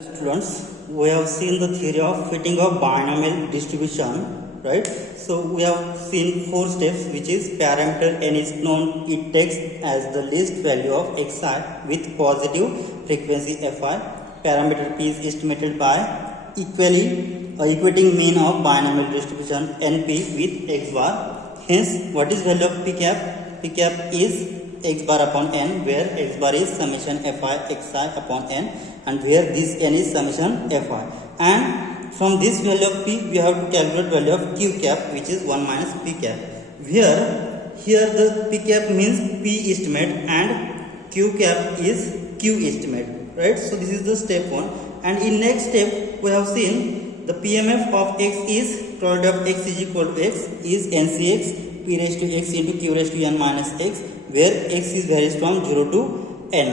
Students, we have seen the theory of fitting of binomial distribution, right? So we have seen 4 steps, which is parameter n is known, it takes as the least value of xi with positive frequency fi. Parameter p is estimated by equating mean of binomial distribution np with x bar. Hence, what is value of p cap? P cap is x bar upon n, where x bar is summation fi xi upon n, and where this n is summation fi. And from this value of p, we have to calculate value of q cap, which is 1 minus p cap. Here the p cap means p estimate and q cap is q estimate, right? So this is the step 1. And in next step, we have seen the PMF of x is probability of x is equal to x is ncx p raised to x into q raised to n minus x, where x is varies from 0 to n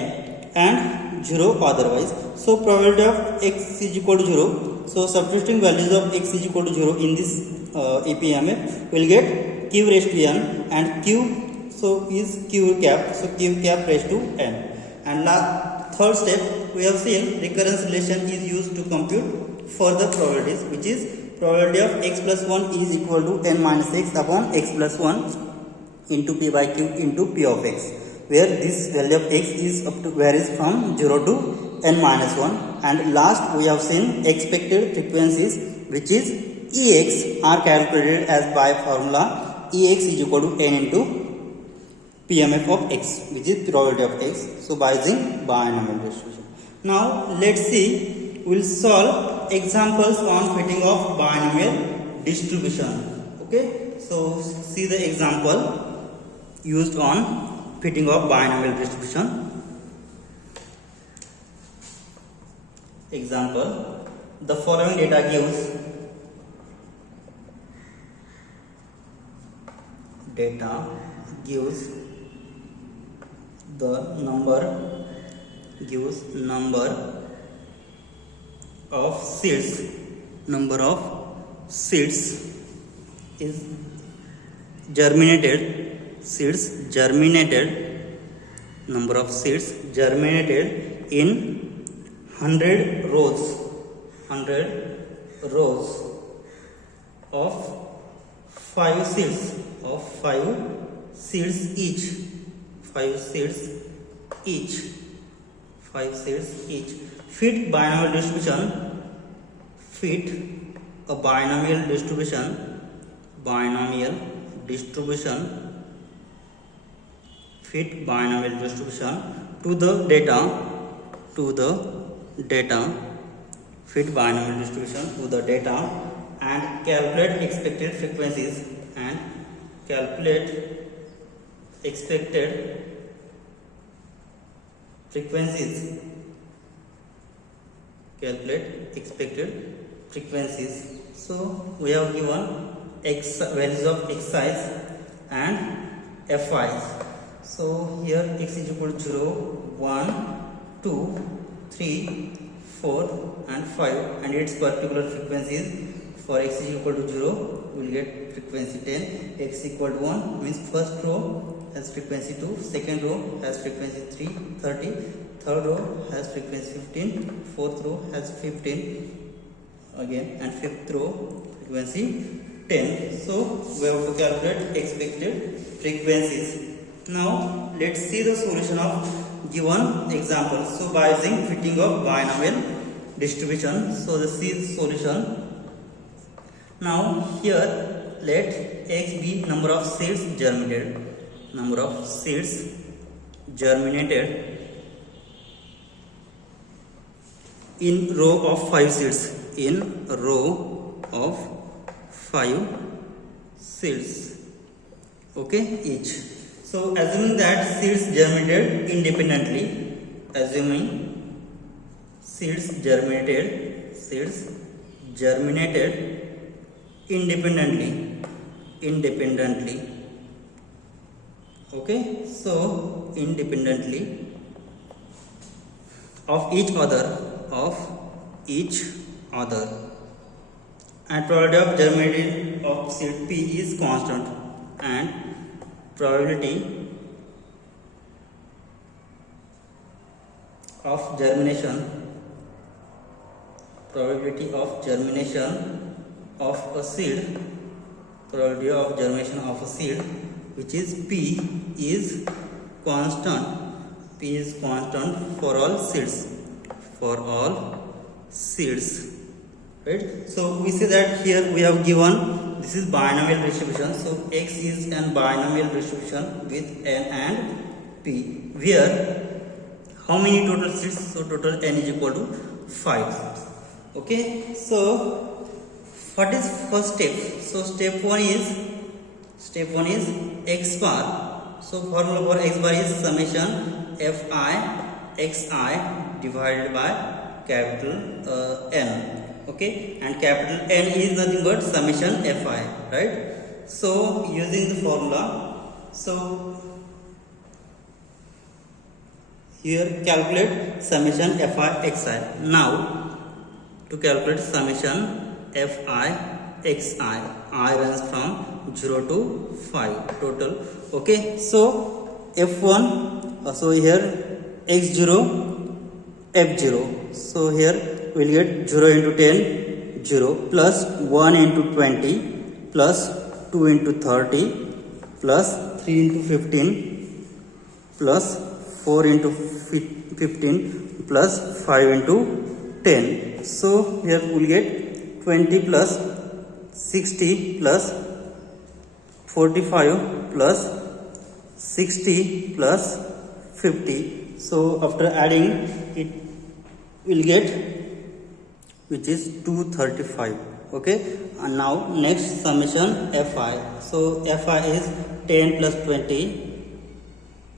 and 0 otherwise. So probability of x is equal to 0. So substituting values of x is equal to 0 in this EPMF, will get q raised to n and q, so is q cap, so q cap raised to n. And third step, we have seen recurrence relation is used to compute further probabilities, which is probability of x plus 1 is equal to n minus x upon x plus 1 into p by q into p of x, where this value of x is up to varies from 0 to n minus 1. And last, we have seen expected frequencies, which is ex, are calculated as by formula ex is equal to n into PMF of x, which is probability of x, so by using binomial distribution. Now let's see, we'll solve examples on fitting of binomial distribution. Okay, so see the example used on fitting of binomial distribution. Example, the following data gives the number of seeds is germinated, number of seeds germinated in 100 rows of 5 seeds each. Fit binomial distribution. Fit a binomial distribution to the data. Fit binomial distribution to the data and calculate expected frequencies calculate expected frequencies. So we have given x values of xi's and fi's. So here x is equal to 0, 1, 2, 3, 4 and 5, and its particular frequencies. For x is equal to 0, we will get frequency 10. X equal to 1 means first row has frequency 2, second row has frequency 3, 30, third row has frequency 15, fourth row has 15 again, and fifth row frequency 10. So we have to calculate expected frequencies. Now let's see the solution of given example. So by using fitting of binomial distribution, so the solution. Now here let x be number of seeds germinated. In row of 5 seeds. Okay, each. So assuming that seeds germinated independently. Independently. Okay, so independently of each other, and probability of germinating of seed p is constant, and probability of germination probability of germination of a seed, probability of germination of a seed, which is P is constant. P is constant for all seeds. For all seeds, right? So we see that here we have given this is binomial distribution. So X is an binomial distribution with N and P. Where how many total seeds? So total N is equal to 5. Okay. So what is first step? So step one is X bar. So formula for X bar is summation Fi Xi divided by capital N. Okay, and capital N is nothing but summation Fi, right? So using the formula, so here calculate summation Fi Xi. Now to calculate summation Fi Xi, I runs from 0 to 5 total. Okay, so F1, so here X0 F0, so here we'll get 0 into 10 0 plus 1 into 20 plus 2 into 30 plus 3 into 15 plus 4 into 15 plus 5 into 10. So here we'll get 20 plus 60 plus 45 plus 60 plus 50. So after adding it will get which is 235. Okay, and now next summation Fi. So Fi is 10 plus 20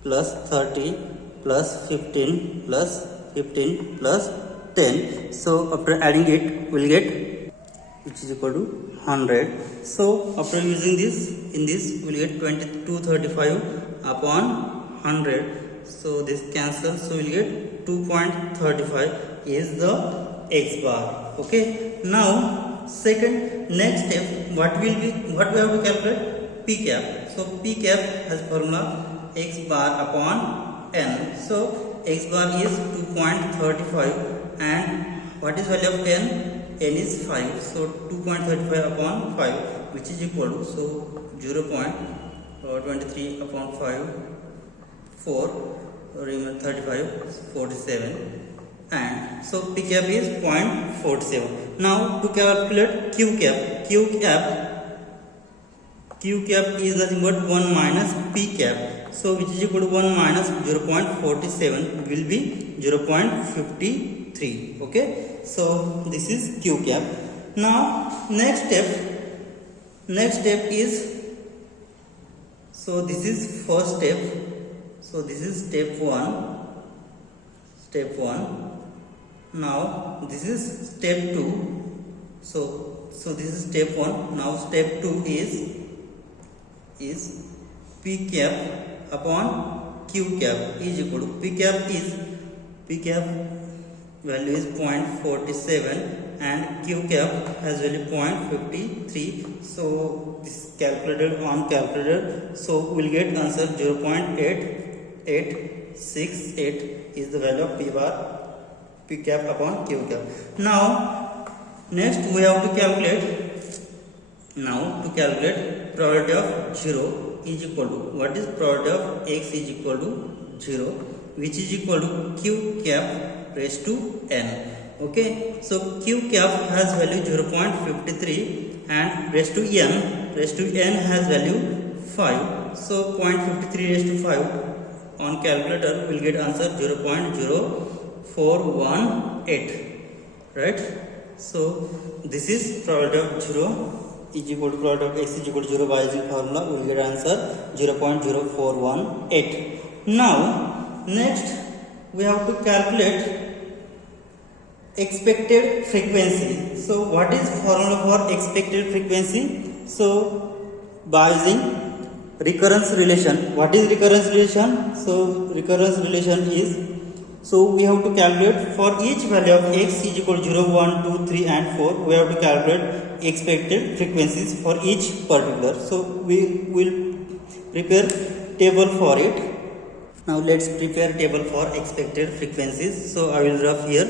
plus 30 plus 15 plus 15 plus 10. So after adding it will get which is equal to 100. So after using this, in this we will get 235 upon 100. So this cancels, so we will get 2.35 is the X bar. Okay, now next step, what we have to calculate? P cap. So P cap has formula X bar upon N. So X bar is 2.35 and what is value of N? N is 5. So 2.35 upon 5 which is equal to, so 0.23 upon 5 4 remaining 35 47, and so P cap is 0.47. Now to calculate Q cap, Q cap is nothing but 1 minus P cap. So which is equal to 1 minus 0.47 will be 0.53. Okay, so this is Q cap. Now next step is, so this is first step. So this is step 1. Now this is step 2. So this is step 1. Now step 2 is P cap upon Q cap is equal to, P cap value is 0.47 and Q cap has value 0.53. So this is calculated on calculator. So we'll get answer 0.8868 is the value of P cap upon Q cap. Now next we have to calculate. Probability of 0 is equal to, what is probability of X is equal to 0, which is equal to Q cap raised to N. Okay, so Q cap has value 0.53 and raised to N has value 5. So 0.53 raised to 5 on calculator will get answer 0.0418, right? So this is probability of 0 is equal to probability of X is equal to 0 by using formula we will get answer 0.0418. Now next we have to calculate expected frequency. So what is formula for expected frequency? So by using recurrence relation. What is recurrence relation? So recurrence relation is, so we have to calculate for each value of X is equal to 0, 1, 2, 3 and 4. We have to calculate expected frequencies for each particular. So we will prepare table for it. Now let's prepare table for expected frequencies. So I will draw here.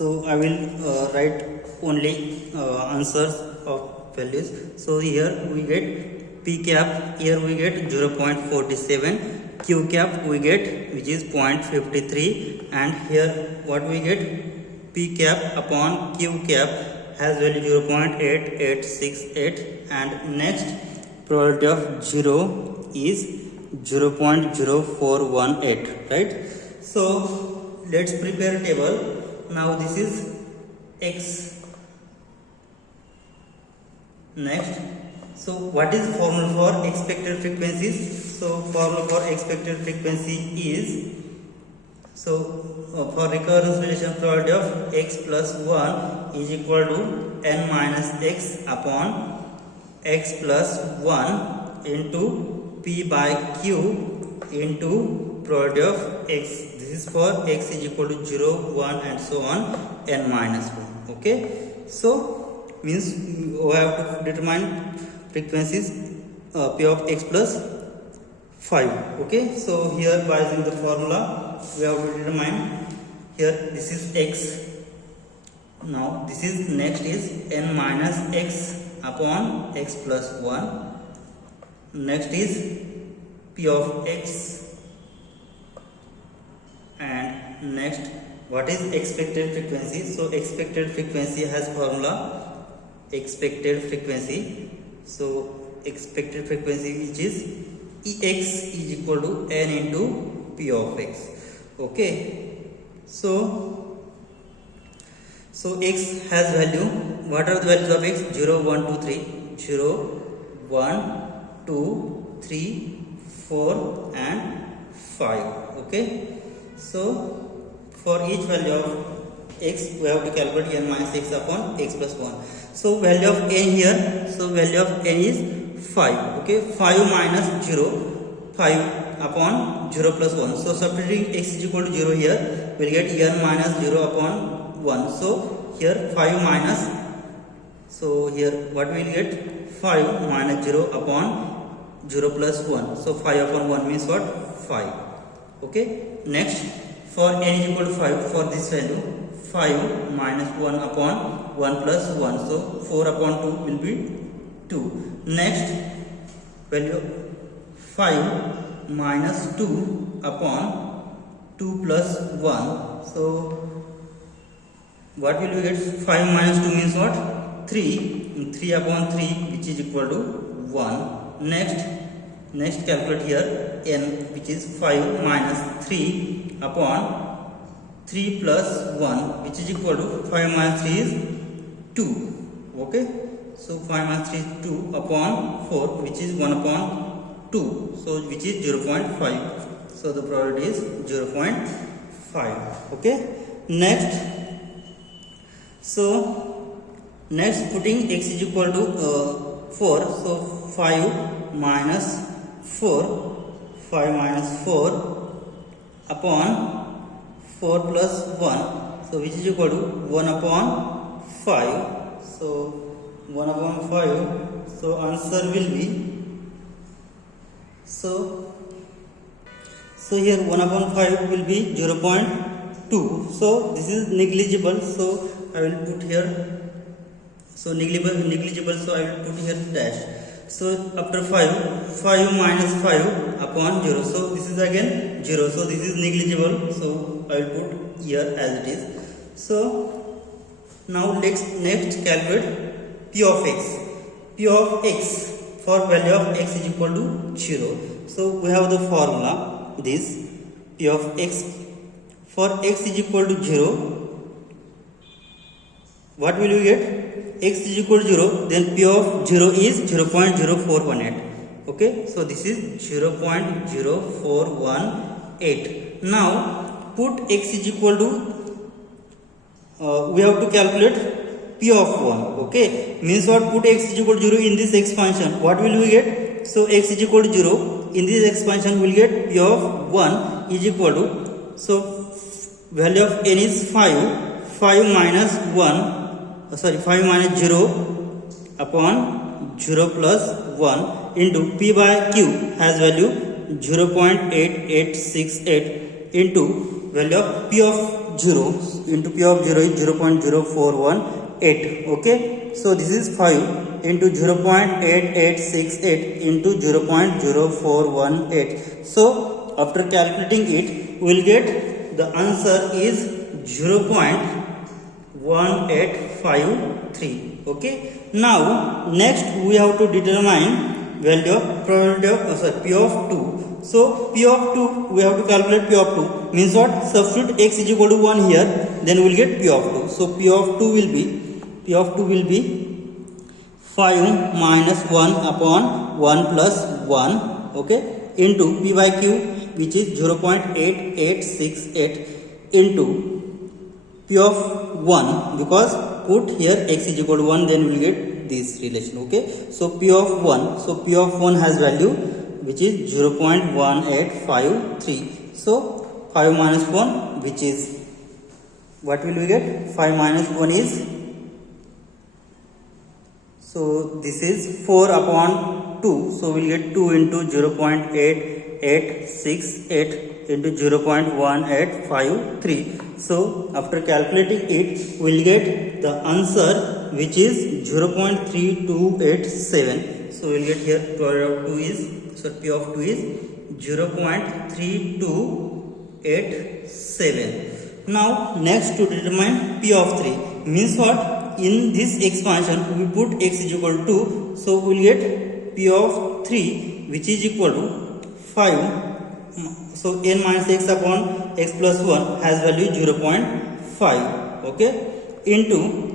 So I will write only answers of values. So here we get p cap, here we get 0.47, q cap we get which is 0.53, and here what we get, p cap upon q cap has value 0.8868, and next probability of 0 is 0.0418, right? So let's prepare a table. Now this is x. Next, so what is formula for expected frequencies? So formula for expected frequency is, so for recurrence relation, probability of x plus 1 is equal to n minus x upon x plus 1 into p by q into probability of x. This is for x is equal to 0, 1 and so on, n minus 1. Okay, so means we have to determine frequencies p of x plus 5. Okay, so here by using the formula we have to determine, here this is x, now this is next is n minus x upon x plus 1, next is p of x, and next what is expected frequency? So expected frequency has formula expected frequency. So expected frequency which is Ex is equal to n into p of x. Okay, so x has value, what are the values of x? 0, 1, 2, 3, 0, 1, 2, 3, 4 and 5. Okay, so for each value of x we have to calculate n minus x upon x plus 1. So value of n here, so value of n is 5. Okay, 5 minus 0, 5 upon 0 plus 1. So substituting x is equal to 0 here, we'll get n minus 0 upon 1. So here 5 minus, so here what we'll get, 5 minus 0 upon 0 plus 1. So 5 upon 1 means what? 5. Okay, next for n is equal to 5, for this value 5 minus 1 upon 1 plus 1. So 4 upon 2 will be 2. Next value 5 minus 2 upon 2 plus 1. So what will we get? 5 minus 2 means what? 3. 3 upon 3 which is equal to 1. Next calculate here n which is 5 minus 3 upon 3 plus 1 which is equal to 5 minus 3 is 2. Okay, so 5 minus 3 is 2 upon 4 which is 1 upon 2, so which is 0.5. So the probability is 0.5. Okay, next putting x is equal to 4. So 5 minus 4 upon 4 plus 1, so which is equal to 1 upon 5. So 1 upon 5, so answer will be, so here 1 upon 5 will be 0.2. so this is negligible, so I will put here, so negligible, so I will put here dash. So after 5 minus 5 upon 0, so this is again 0, so this is negligible, so I will put here as it is. So now next calculate p of x. P of x for value of x is equal to 0. So we have the formula, this p of x for x is equal to 0. What will we get? X is equal to 0, then p of 0 is 0.0418. Okay, so this is 0.0418. Now put x is equal to, we have to calculate p of 1. Okay, means what? Put x is equal to 0 in this expansion. What will we get? So x is equal to 0 in this expansion, we will get p of 1 is equal to, so value of n is 5 minus 5 minus 0 upon 0 plus 1 into p by q has value 0.8868 into value of p of 0 into p of 0 is 0.0418. Okay, so this is 5 into 0.8868 into 0.0418. So after calculating it, we will get the answer is 0.1853. Okay, now next we have to determine value of probability of p of 2. So p of 2, we have to calculate p of 2, means what? Substitute x is equal to 1 here, then we will get p of 2. So p of 2 will be 5 minus 1 upon 1 plus 1, okay, into p by q, which is 0.8868 into p of 1, because put here x is equal to 1, then we will get this relation. Okay, so p of 1, so p of 1 has value which is 0.1853. So 5 minus 1, which is, what will we get? 5 minus 1 is, so this is 4 upon 2, so we will get 2 into 0.8868 into 0.1853. So after calculating it, we will get the answer which is 0.3287. So we will get here p of 2 is 0.3287. Now next to determine p of 3, means what? In this expansion we put x is equal to 2, so we will get p of 3 which is equal to 5. So n minus x upon x plus 1 has value 0.5. Okay, into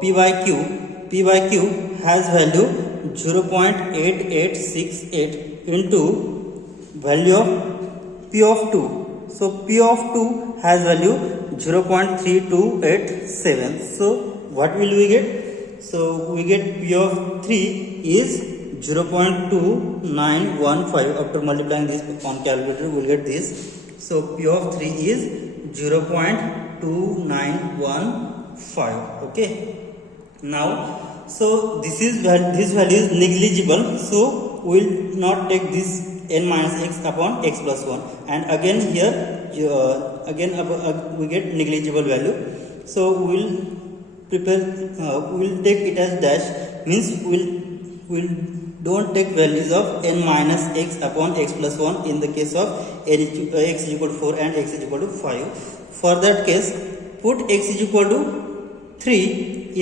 p by q has value 0.8868 into value of p of 2. So p of 2 has value 0.3287. So what will we get? So we get p of 3 is 0.2915. After multiplying this on calculator, we will get this. So p of 3 is 0.2915. Okay, now so this value is negligible, so we will not take this n minus x upon x plus 1, and again here we get negligible value. So we will take it as dash, means we will don't take values of n minus x upon x plus 1 in the case of x is equal to 4 and x is equal to 5. For that case, put x is equal to 3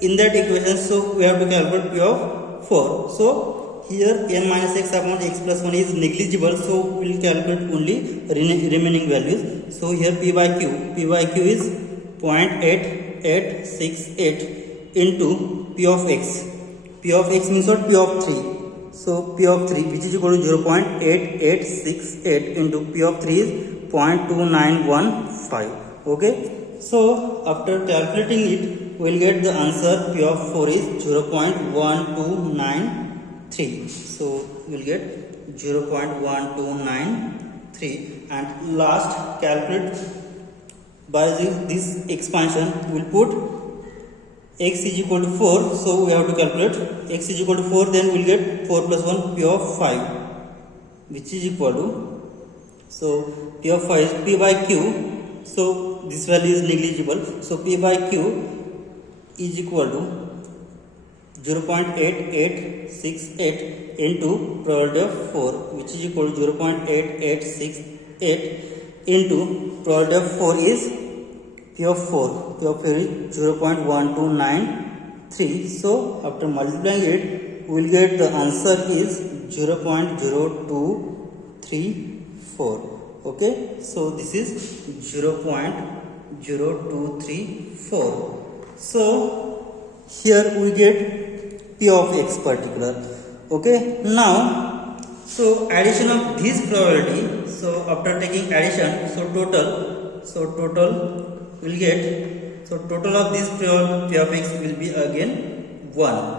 in that equation, so we have to calculate p of 4. So here n minus x upon x plus 1 is negligible, so we will calculate only remaining values. So here p by q is 0.8868 into p of x. P of x means what? P of 3. So p of 3 which is equal to 0.8868 into p of 3 is 0.2915. Okay, so after calculating it, we will get the answer p of 4 is 0.1293. So we will get 0.1293, and last calculate by this expansion. We will put x is equal to 4, so we have to calculate x is equal to 4, then we will get 4 plus 1 p of 5, which is equal to, so p of 5 is p by q, so this value is negligible, so p by q is equal to 0.8868 into probability of 4, which is equal to 0.8868 into probability of 4 is p of 4 is 0.1293. So after multiplying it, we will get the answer is 0.0234. Okay, so this is 0.0234. So here we get p of x particular. Okay, now so addition of this probability, so after taking addition, so total will get, so total of this p of x will be again 1.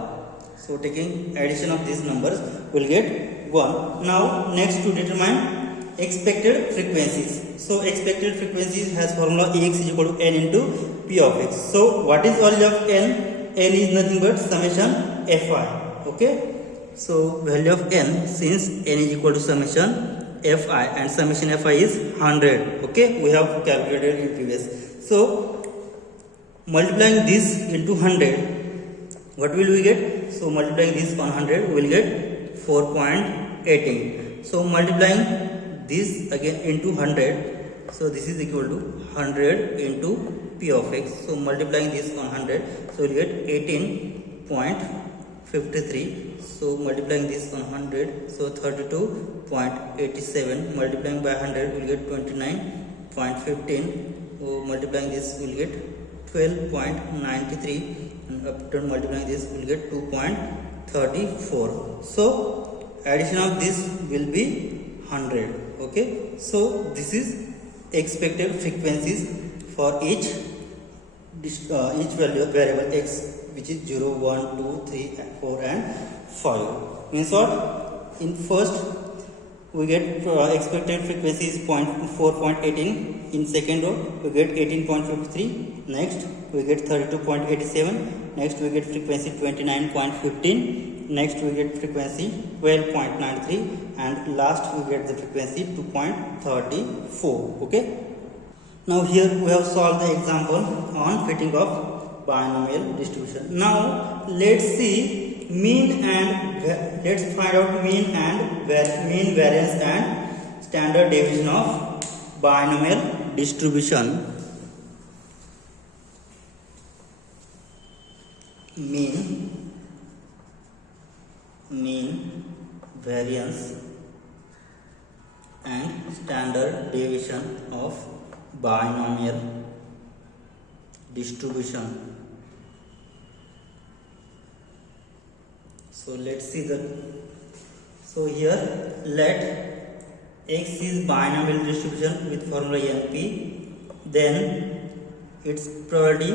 So taking addition of these numbers will get 1. Now next to determine expected frequencies. So expected frequencies has formula ax is equal to n into p of x. So what is value of n? N is nothing but summation fi. Okay, so value of n, since n is equal to summation fi, and summation fi is 100. Okay, we have calculated in previous. So multiplying this into 100, what will we get? So multiplying this on 100, we will get 4.18. So multiplying this again into 100, so this is equal to 100 into p of x. So multiplying this on 100, so we will get 18.53. So multiplying this on 100, so 32.87. Multiplying by 100, we will get 29.15. So multiplying this, we will get 12.93, and after multiplying this, we will get 2.34. So addition of this will be 100. Okay, so this is expected frequencies for each variable x, which is 0, 1, 2, 3, 4 and 5. Means what? In first we get expected frequency is 4.18. In second row we get 18.53. Next we get 32.87. Next we get frequency 29.15. Next we get frequency 12.93, and last we get the frequency 2.34. Okay. Now here we have solved the example on fitting of binomial distribution. Now let's see let's find out mean variance and standard deviation of binomial distribution. Mean variance and standard deviation of binomial distribution. So let's see so here let x is binomial distribution with formula NP, then its probability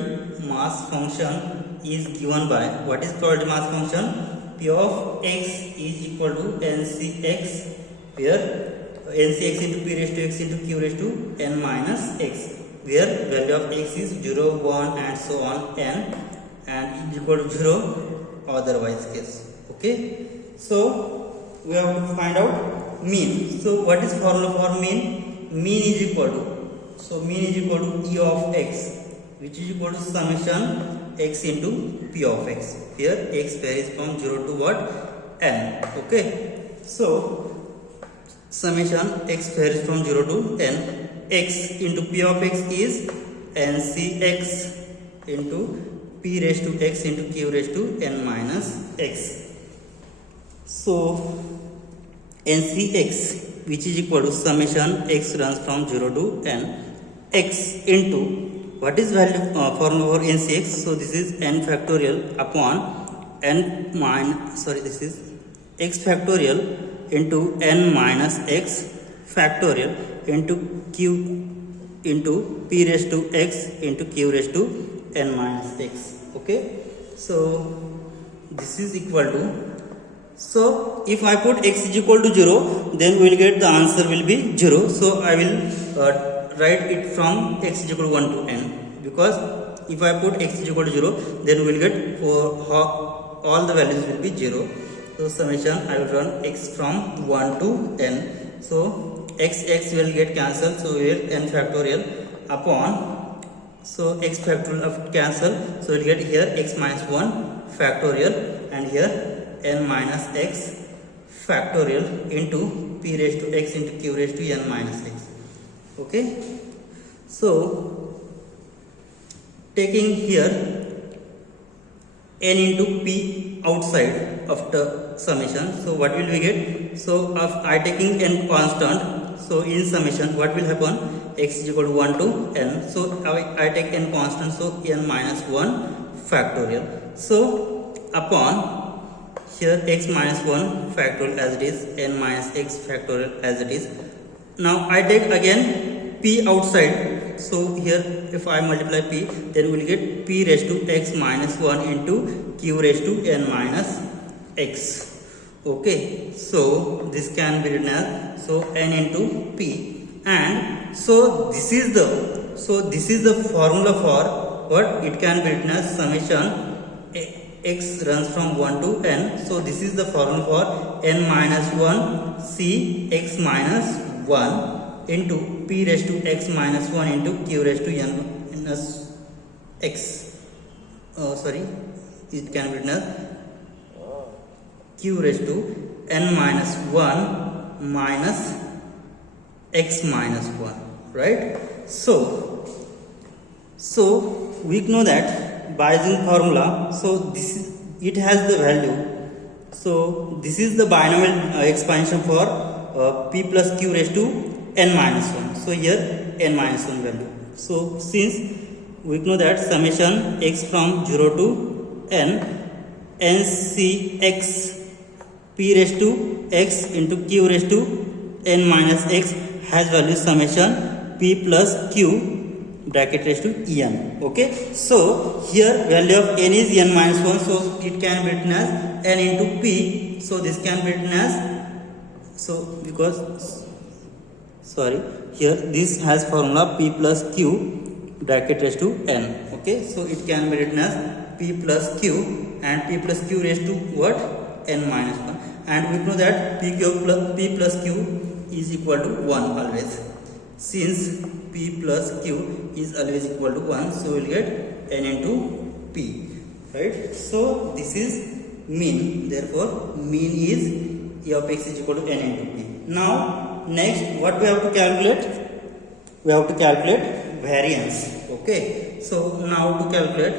mass function is given by, what is probability mass function? P of x is equal to NCx, where NCx into p raised to x into q raised to n minus x, where value of x is 0, 1 and so on n, and is equal to 0 otherwise case. Okay, so we have to find out mean. So what is formula for mean? Mean is equal to, so mean is equal to e of x, which is equal to summation x into p of x. Here x varies from 0 to what? N. Okay, so summation x varies from 0 to n. X into p of x is NCx into p raised to x into q raised to n minus x. So NCx, which is equal to summation x runs from 0 to n, x into, what is value formula for NCx? So this is n factorial upon n minus, this is x factorial into n minus x factorial into q into p raised to x into q raised to n minus x. Okay, so this is equal to, so if I put x is equal to 0, then we will get the answer will be 0. So I will write it from x is equal to 1 to n, because if I put x is equal to 0, then we will get all the values will be 0. So summation I will run x from 1 to n. So x will get cancelled, so we will n factorial upon, so x factorial of cancel, so we will get here x minus 1 factorial, and here n minus x factorial into p raised to x into q raised to n minus x. Okay, so taking here n into p outside of the summation, so what will we get? So if I taking n constant, so in summation what will happen? X is equal to 1 to n, so I take n constant, so n minus 1 factorial. So upon here x minus 1 factorial as it is, n minus x factorial as it is. Now I take again p outside, so here if I multiply p, then we will get p raised to x minus 1 into q raised to n minus x. Okay, so this can be written as, so n into p, and so this is the formula for what? It can be written as summation x runs from 1 to n. So this is the formula for n minus 1 c x minus 1 into p raised to x minus 1 into q raised to n minus x. It can be written as q raised to n minus 1 minus x minus 1, right? So we know that by using formula, so it has the value. So this is the binomial expansion for p plus q raised to n minus 1. So here n minus 1 value. So since we know that summation x from 0 to n ncx p raised to x into q raised to n minus x has value summation p plus q bracket raised to en. Okay, so here value of n is n minus 1, so it can be written as n into p. So this can be written as, here this has formula p plus q bracket raised to n. Okay, so it can be written as p plus q, and p plus q raised to what? N minus 1. And we know that p plus q is equal to 1 always. Since p plus q is always equal to 1, so we'll get n into p, right? So this is mean. Therefore mean is e of x is equal to n into p. Now next, what we have to calculate? We have to calculate variance. Okay, so now to calculate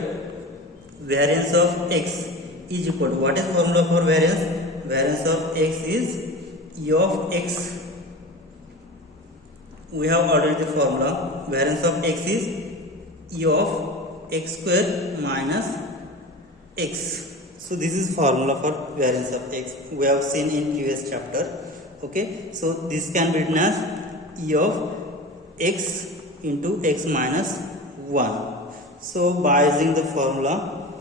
variance of x is equal to, what is formula for variance? Variance of x is e of x. We have already the formula. Variance of x is e of x square minus x. So this is formula for variance of x. We have seen in previous chapter. Okay, so this can be written as e of x into x minus 1. So by using the formula,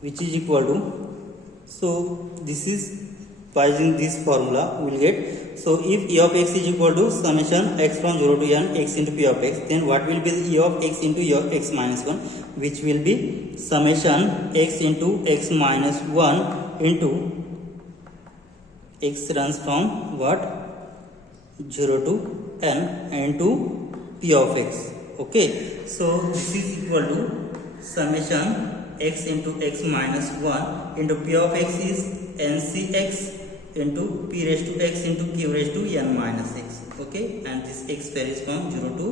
which is equal to, so this is by using this formula we will get, so if e of x is equal to summation x from 0 to n x into p of x, then what will be the e of x into e of x minus 1, which will be summation x into x minus 1 into x runs from what? 0 to n into p of x. Okay, so this is equal to summation x into x minus 1 into p of x is ncx into p raised to x into q raised to n minus x. Okay, and this x varies from 0 to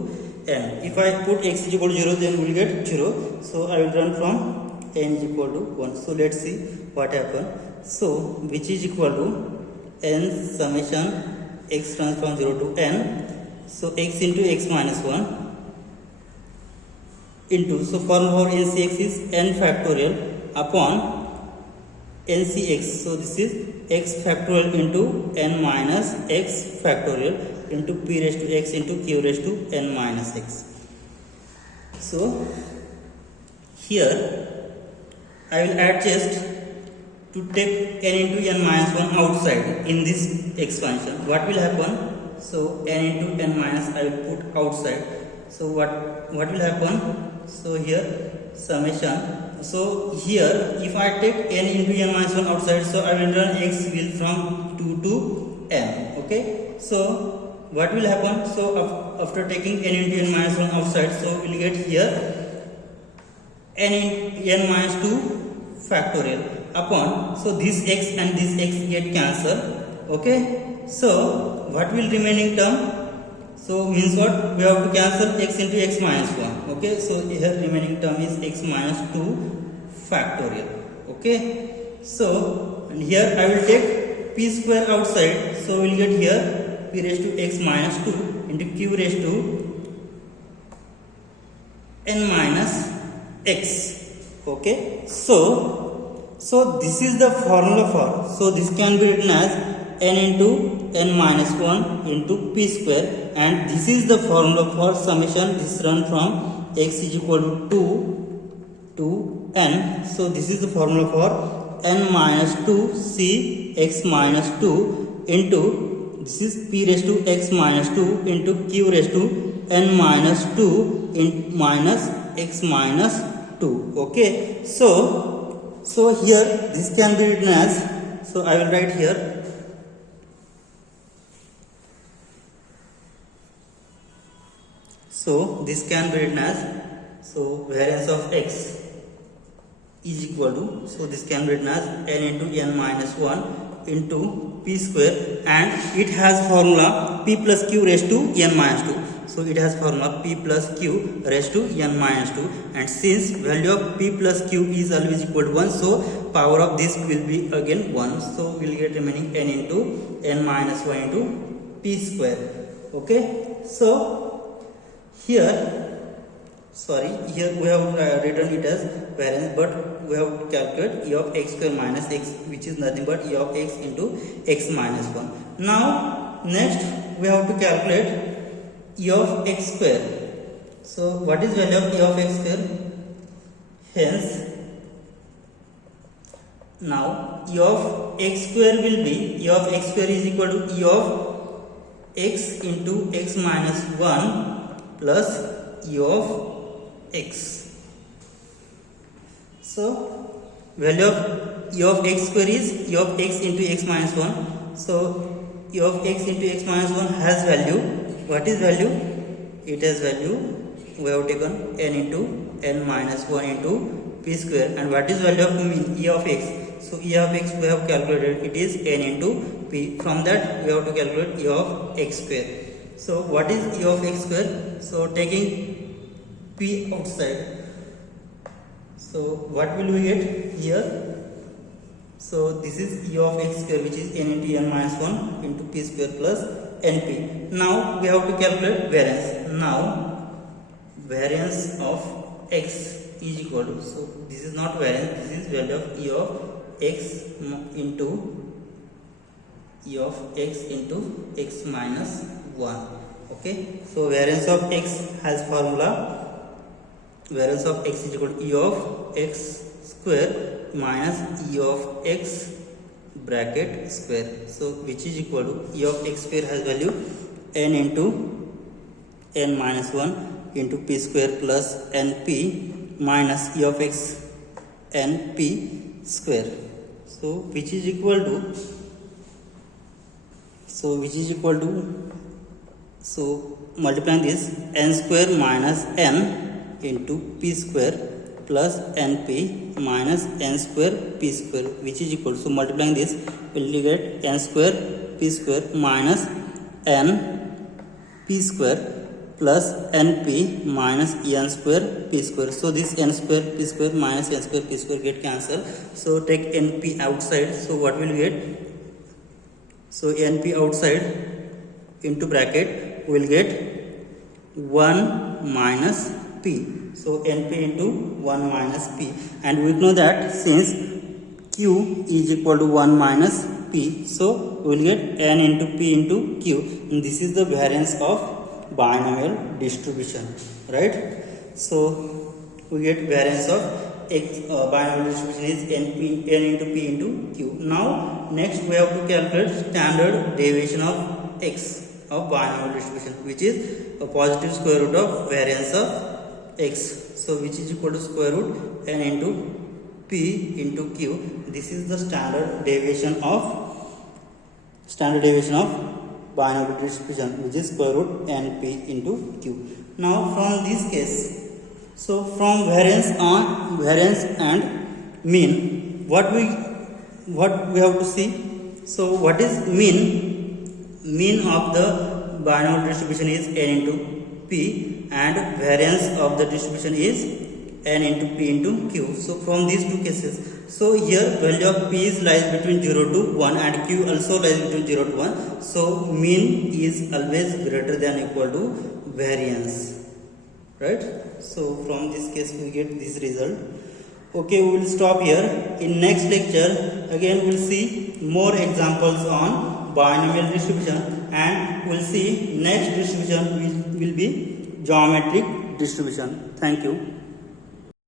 n. If I put x is equal to 0, then we will get 0. So I will run from n is equal to 1. So let's see what happens. So which is equal to n summation x runs from 0 to n. So x into x minus 1 into, so formula for ncx is n factorial upon ncx. So this is x factorial into n minus x factorial into p raised to x into q raised to n minus x. So here I will adjust to take n into n minus 1 outside in this expansion. What will happen? So n into n minus I will put outside. So what will happen? So here summation. So here if I take n into n minus 1 outside, so I will run x will from 2 to n. Okay, so what will happen? So after taking n into n minus 1 outside, so we will get here n into n minus 2 factorial upon, so this x and this x get cancelled. Okay, so what will remaining term? So means what? We have to cancel x into x minus 1. Okay, so here remaining term is x minus 2 factorial. Okay, so and here I will take p square outside, so we will get here p raised to x minus 2 into q raised to n minus x. Okay, so this is the formula for, so this can be written as n into n minus 1 into p square, and this is the formula for summation this run from x is equal to 2 to n. So this is the formula for n minus 2 c x minus 2 into, this is p raised to x minus 2 into q raised to n minus 2 in minus x minus 2. Okay, so So here this can be written as, so I will write here, so this can be written as, so variance of x is equal to, so this can be written as n into n minus 1 into p square, and it has formula p plus q raised to n minus 2. So it has formula p plus q raised to n minus 2, and since value of p plus q is always equal to 1, so power of this will be again 1. So we will get remaining n into n minus 1 into p square. Okay, so here, sorry, here we have written it as variance, but we have to calculate e of x square minus x, which is nothing but e of x into x minus 1. Now next we have to calculate e of x square. So what is value of e of x square? Hence now e of x square will be, e of x square is equal to e of x into x minus 1 plus e of x. So value of e of x square is e of x into x minus 1. So e of x into x minus 1 has value. What is value? It has value, we have taken n into n minus 1 into p square. And what is value of mean? E of x. So e of x we have calculated, it is n into p. From that we have to calculate e of x square. So what is e of x square? So taking p outside, so what will we get here? So this is e of x square, which is n into n minus 1 into p square plus np. Now we have to calculate variance. Now variance of x is equal to, so this is not variance, this is value of e of x into e of x into x minus 1. Okay, so variance of x has formula, variance of x is equal to e of x square minus e of x bracket square. So which is equal to, e of x square has value n into n minus 1 into p square plus np minus e of x np square. So which is equal to, so multiplying this, n square minus n into p square plus np minus n square p square, which is equal to, so multiplying this will get n square p square minus n p square plus np minus n square p square. So this n square p square minus n square p square get cancelled. So take np outside. So what will we get? So np outside into bracket we will get 1 minus p. So np into 1 minus p, and we know that since q is equal to 1 minus p, so we will get n into p into q, and this is the variance of binomial distribution, right? So we get variance of x, binomial distribution is n into p into q. Now next we have to calculate standard deviation of x of binomial distribution, which is a positive square root of variance of x. So which is equal to square root n into p into q. This is the standard deviation of binomial distribution, which is square root np into q. Now from this case, so from variance and mean, what we have to see. So what is mean? Mean of the binomial distribution is n into p, and variance of the distribution is n into p into q. So from these two cases, so here value of p is lies between 0 to 1 and q also lies between 0 to 1. So mean is always greater than or equal to variance, right? So from this case we get this result. Okay, we will stop here. In next lecture again we will see more examples on binomial distribution, and we will see next distribution will be geometric distribution. Thank you.